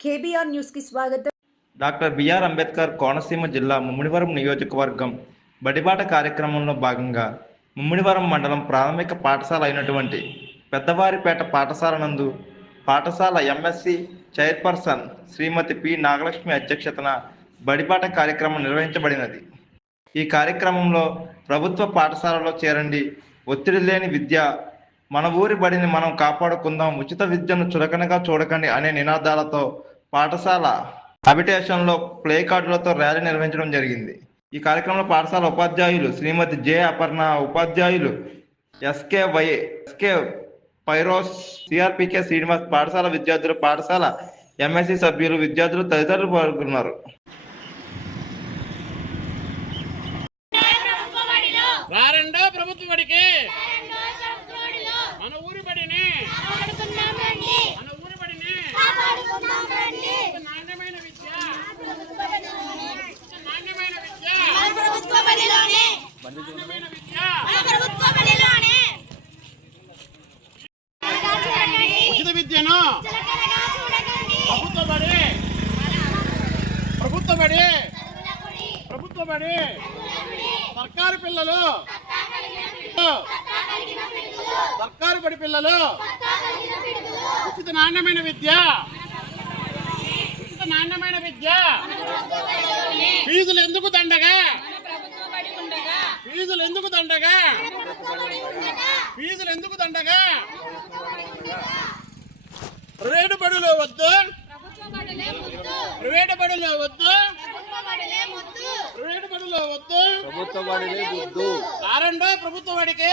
KBR news కి స్వాగతం. Doctor BR Ambedkar Konaseema జిల్లా ముమ్మిడివరం నియోజకవర్గం బడిబాట కార్యక్రమంలో భాగంగా ముమ్మిడివరం మండలం ప్రాథమిక పాఠశాల అయినటువంటి పెద్దవారిపేట పాఠశాల నందు పాఠశాల ఎంఎస్సి చైర్పర్సన్ శ్రీమతి పి నాగలక్ష్మి అధ్యక్షతన బడిబాట కార్యక్రమం నిర్వహించబడినది. ఈ కార్యక్రమంలో ప్రభుత్వ పాఠశాలలో చేరండి, ఒత్తిడి లేని విద్య, మన ఊరి బడిని మనం కాపాడుకుందాం, ఉచిత విద్యను చులకనగా చూడకండి అనే నినాదాలతో పాఠశాల అబిటేషన్లో ప్లే కార్డులతో ర్యాలీ నిర్వహించడం జరిగింది. ఈ కార్యక్రమంలో పాఠశాల ఉపాధ్యాయులు శ్రీమతి జె అపర్ణ, ఉపాధ్యాయులు ఎస్కే పైరోస్, సిఆర్పికే శ్రీనివాస్, పాఠశాల విద్యార్థులు, పాఠశాల ఎంఎస్సి సభ్యులు, విద్యార్థులు తదితరులు పాల్గొన్నారు. ఉచిత విద్యను ప్రభుత్వ బడి సర్కారు పిల్లలు, సర్కారు బడి పిల్లలు ఉచిత నాణ్యమైన విద్య, ఫీజులు ఎందుకు దండగా, ప్రైవేటు బడులు వద్దు, ప్రభుత్వ బడిలే వద్దు. రారండో ప్రభుత్వ బడికి,